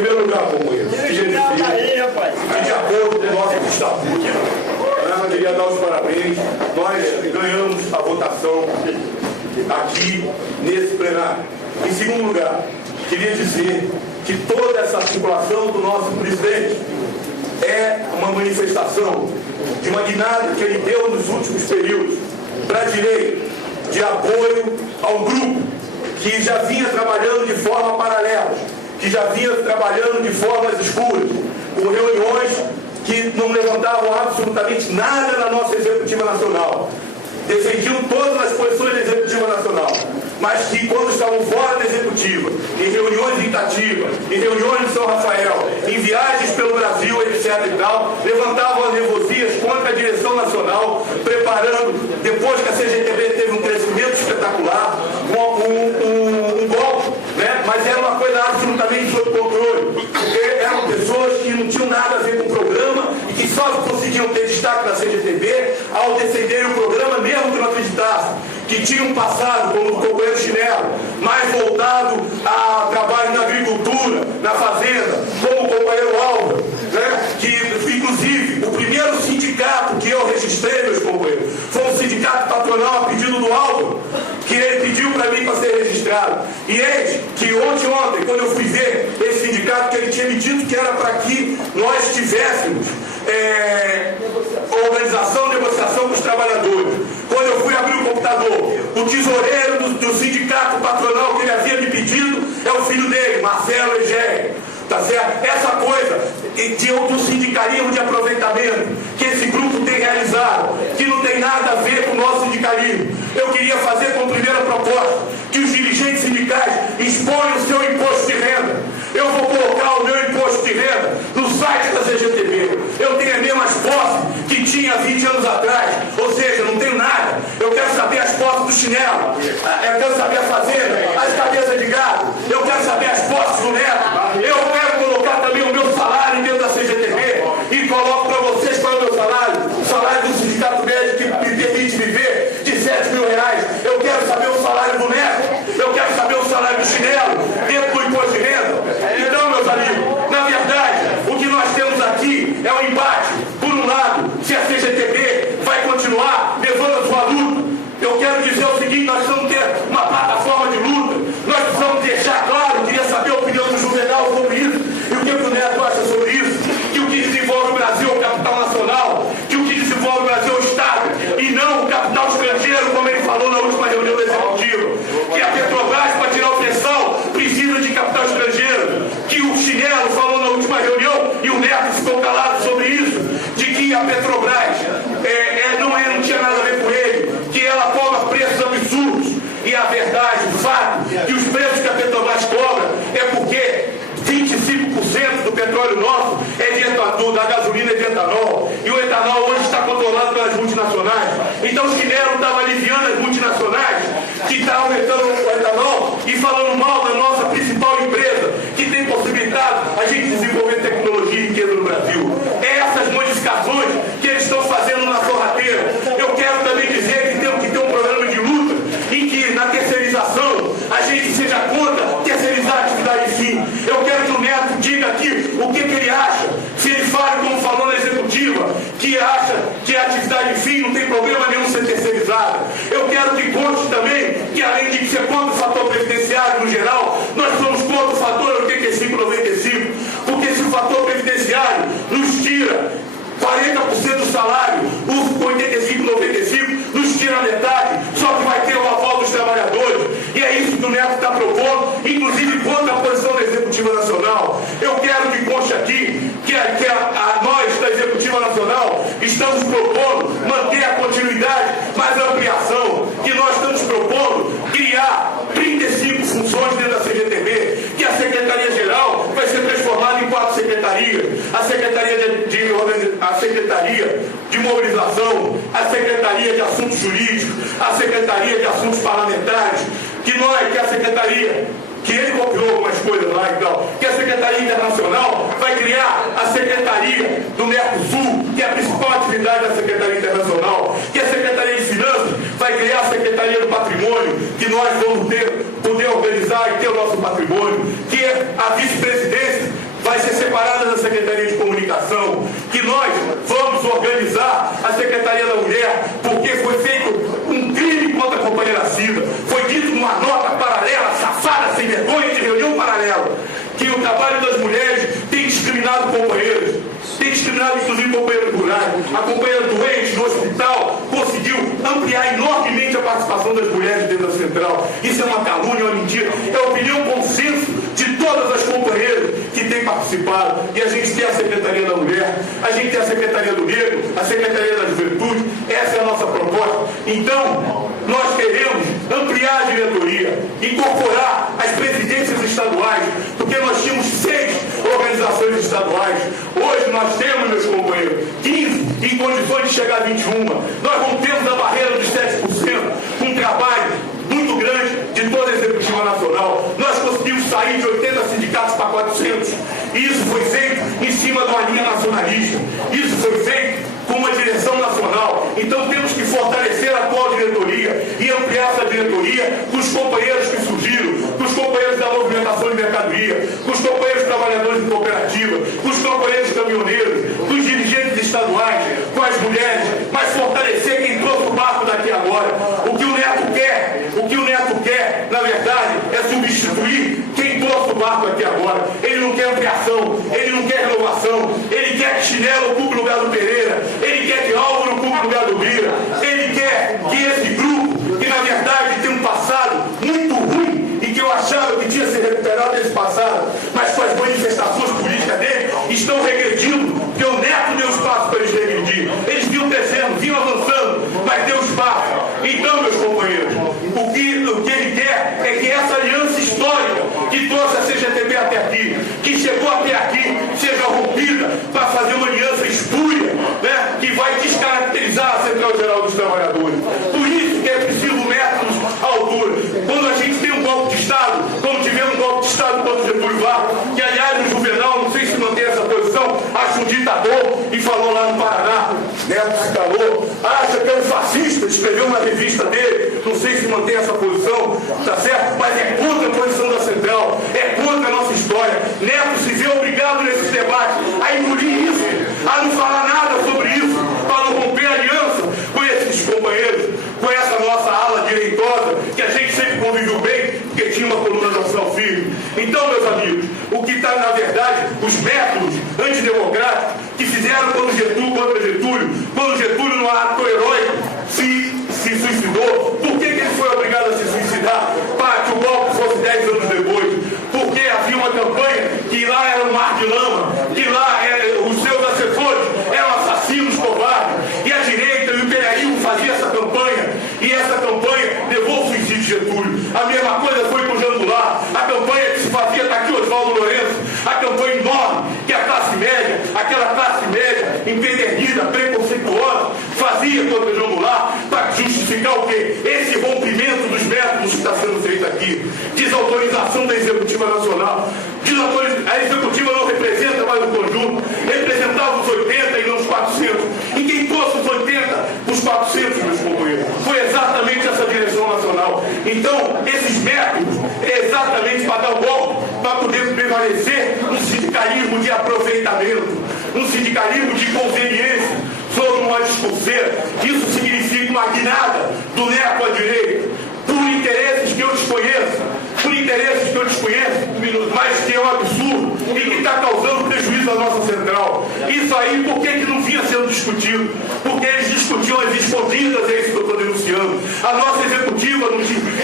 primeiro lugar, companheiros, queria dizer que, de acordo com o nosso estatuto, eu queria dar os parabéns. Nós ganhamos a votação aqui nesse plenário. Em segundo lugar, queria dizer que toda essa articulação do nosso presidente é uma manifestação de uma guinada que ele deu nos últimos períodos para a direita, de apoio a um grupo que já vinha trabalhando de forma paralela, que já vinha trabalhando de formas escuras, com reuniões que não levantavam absolutamente nada na nossa Executiva Nacional. Defendiam todas as posições da Executiva Nacional, mas que quando estavam fora da Executiva, em reuniões em Itatiba, em reuniões em São Rafael, em viagens pelo Brasil, etc. e tal, levantavam as nervosias contra a direção nacional, preparando, depois que a CGTB teve um crescimento espetacular, um golpe, né? Mas era uma coisa absolutamente sob controle, porque eram pessoas que não tinham nada a ver com o programa e que só conseguiam ter destaque na CGTB ao defenderem o programa, mesmo que não acreditassem, que tinham passado, como o companheiro Chinelo, mais voltado a trabalho na agricultura, na fazenda, como o companheiro Álvaro, né? Que, inclusive, o primeiro sindicato que eu registrei, meus companheiros, foi um sindicato patronal a pedido do Álvaro, que ele pediu para mim para ser registrado. E eis que ontem, quando eu fui ver esse sindicato, que ele tinha me dito que era para que nós tivéssemos organização, negociação com os trabalhadores. Quando eu fui abrir o computador, o tesoureiro do sindicato patronal que ele havia me pedido é o filho dele, Marcelo Egério. Tá certo? Essa coisa do sindicalismo de aproveitamento que esse grupo tem realizado, que não tem nada a ver com o nosso sindicalismo. Eu queria fazer como primeira proposta que os dirigentes sindicais exponham o seu imposto de renda. Eu vou colocar o meu imposto de renda no site da CGTB. Eu tenho as mesmas posses que tinha 20 anos atrás. Ou seja, não tenho nada. Eu quero saber as posses do Chinelo. Eu quero saber a fazenda, as cabeças de gado. Eu quero saber as posses do Neto. Eu quero colocar também o meu salário dentro da CGTB e coloco para vocês qual é o meu salário. O salário do sindicato médico que me permite viver de R$7.000. Eu quero saber o salário do Neto. Eu quero saber o salário do Chinelo dentro do imposto de renda. Então, meus amigos, na verdade, o que nós temos aqui é um embate. Por um lado, se a CGTB vai continuar levando a sua luta. Eu quero dizer o seguinte, nós precisamos ter uma plataforma de luta. Nós precisamos deixar claro, queria saber a opinião do Juvenal sobre isso, e o que o Neto acha sobre isso, que o que desenvolve o Brasil é o capital nacional, que o que desenvolve o Brasil é o Estado, e não o capital estrangeiro, como ele falou na última reunião do Executivo. Que a Petrobras, para tirar o pressão, precisa de capital estrangeiro. Que o Chinelo falou na última reunião, e o Neto ficou calado sobre isso, de que a Petrobras não tinha nada a ver com ele, que ela cobra preços absurdos. E a verdade, o fato, que os preços que a Petrobras cobra é porque 25% do petróleo nosso é da gasolina é de etanol. E o etanol hoje está controlado pelas multinacionais. Então o Chinelo estava aliviando as multinacionais que estão aumentando o etanol e falando mal da nossa principal empresa, que tem possibilitado a gente desenvolver tecnologia e riqueza no Brasil. É essas modificações que eles estão fazendo na sorrateira. Eu quero também dizer que temos que ter um programa de luta em que na terceirização a gente seja contra terceirizar a atividade fim. Eu quero que o Neto diga aqui o que ele acha, se ele fale como falou na executiva, que acha que a atividade fim não tem problema nenhum ser terceirizada. Eu quero que conste também que além de ser contra o fator previdenciário no geral, nós somos contra o fator 85-95, porque se o fator previdenciário nos tira 40% do salário, o 85-95 nos tira metade, só que vai ter o aval dos trabalhadores. E é isso que o Neto está propondo, inclusive contra a posição da Executiva Nacional. Eu quero que conste aqui que nós da Executiva Nacional estamos propondo manter a continuidade, mas a ampliação, que nós estamos propondo criar 35 funções dentro da CGTB, que a Secretaria-Geral vai ser transformada em 4 secretarias. A Secretaria de Mobilização, a Secretaria de Assuntos Jurídicos, a Secretaria de Assuntos Parlamentares, que a Secretaria, que ele copiou algumas coisas lá e tal, que a Secretaria Internacional vai criar a Secretaria do Mercosul, que é a principal atividade da Secretaria Internacional, que a Secretaria de Finanças vai criar a Secretaria do Patrimônio, que nós vamos poder organizar e ter o nosso patrimônio, que a vice-presidência Secretaria de Comunicação, que nós vamos organizar a Secretaria da Mulher, porque foi feito um crime contra a companheira Cida. Foi dito numa nota paralela, safada, sem vergonha, de reunião paralela, que o trabalho das mulheres tem discriminado companheiras, tem discriminado inclusive companheiros rurais. A companheira doente no hospital conseguiu ampliar enormemente a participação das mulheres dentro da central. Isso é uma calúnia, uma mentira. É a opinião consenso de todas as companheiras que têm participado. E a gente tem a Secretaria da Mulher, a gente tem a Secretaria do Negro, a Secretaria da Juventude. Essa é a nossa proposta. Então, nós queremos ampliar a diretoria, incorporar as presidências estaduais, porque nós tínhamos 6 organizações estaduais. Hoje nós temos, meus companheiros, 15 em condições de chegar a 21. Nós rompemos a barreira dos 7%, com um trabalho muito grande de toda a Executiva Nacional. Nós conseguimos sair de 80 sindicatos para 400. E isso foi feito em cima de uma linha nacionalista. Isso foi feito com uma direção nacional. Então temos que fortalecer a atual diretoria e ampliar essa diretoria com os companheiros que surgiram, com os companheiros da movimentação de mercadoria, com os companheiros trabalhadores de cooperativa, com os companheiros caminhoneiros, com os dirigentes estaduais, com as mulheres, mas fortalecer quem trouxe o barco daqui agora. O que o Neto quer, na verdade, é substituir quem trouxe o barco aqui agora. Ele não quer ampliação, ele não quer renovação, ele quer que Chinelo ocupe o lugar do Pereira, ele quer que Álvaro ocupe o lugar do Bira, ele quer que esse grupo, que na verdade tem um passado muito ruim e que eu achava que tinha se recuperado desse passado, mas com as manifestações políticas dele, estão regredindo, porque o Neto deu espaço para eles regredir. Eles vinham crescendo, vinham avançando, mas deu espaço. Então, meus companheiros, o que ele quer é que essa aliança histórica que trouxe a CGTB até aqui, que chegou até aqui, seja rompida para fazer uma aliança espúria, né, que vai descaracterizar a Central Geral dos Trabalhadores. Por isso que é preciso métodos à altura. Quando a gente tem um golpe de Estado, como tivemos um golpe de Estado contra o Getúlio Vargas, que aliás o Juvenal, não sei se mantém essa posição, acha um ditador e falou lá no Paraná, Neto se calou, acha que é um fascista, escreveu uma revista dele, não sei se mantém essa posição, tá certo? Mas é contra a posição da Central, é contra a nossa história. Neto se vê obrigado nesses debates a engolir isso, a não falar nada sobre isso, para não romper a aliança com esses companheiros, com essa nossa ala direitosa, que a gente sempre conviveu bem, porque tinha uma coluna nacional firme. Então, meus amigos, o que está, na verdade, os métodos antidemocráticos que fizeram contra Getúlio, quando Getúlio, no ato heróico, se suicidou. Por que ele foi obrigado a se suicidar? Para que o golpe fosse 10 anos depois. Porque havia uma campanha que lá era um mar de lama, que lá os seus assessores eram assassinos covardes, e a direita e o imperialismo faziam essa campanha, e essa campanha levou ao suicídio de Getúlio. A mesma coisa foi com o Jandular, a campanha que se fazia, está aqui Oswaldo Lourenço, a campanha enorme que a classe média, aquela classe média empedernida, preconceituosa, fazia contra o Jandular, para justificar o quê? Esse rompimento dos métodos que está sendo feito aqui. Desautorização da Executiva Nacional. A Executiva não representa mais o conjunto, representava os 80 e não os 400. E quem trouxe os 80, os 400, meus companheiros, foi exatamente essa direção nacional. Então, esses métodos é exatamente para dar o golpe, para poder prevalecer um sindicalismo de aproveitamento, um sindicalismo de conveniência sobre uma discurseira. Isso significa uma guinada do Neto à direita, por interesses que eu desconheço, mas que é um absurdo e que está causando prejuízo à nossa central. Isso aí, por que não vinha sendo discutido? Porque eles discutiam as escondidas, é isso que eu estou denunciando. A nossa executiva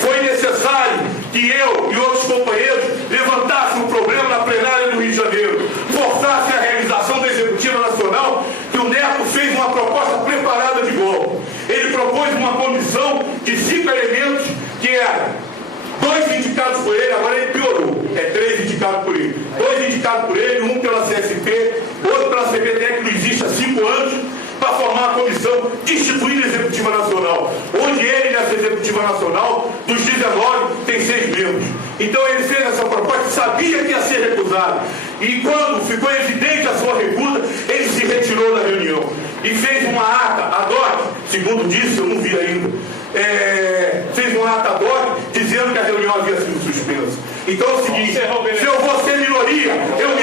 foi necessário que eu e outros companheiros levantassem o problema na plenária do Rio de Janeiro, forçassem a realização da Executiva Nacional, que o Neto fez uma proposta preparada de golpe. Ele propôs uma comissão de 5 elementos, que era 2 indicados por ele, agora ele piorou. É 3 indicados por ele. 2 indicados por ele, um pela CSP, outro pela CBTEC, que existe há 5 anos, para formar a comissão instituindo a Executiva Nacional. Onde ele, nessa Executiva Nacional, dos 19, tem 6 membros. Então ele fez essa proposta, sabia que ia ser recusado. E quando ficou evidente a sua recusa, ele se retirou da reunião. E fez uma ata ad hoc, segundo disse, eu não vi ainda, fez uma ata ad hoc dizendo que a reunião havia sido suspensa. Então é o seguinte, se eu vou ser minoria, eu me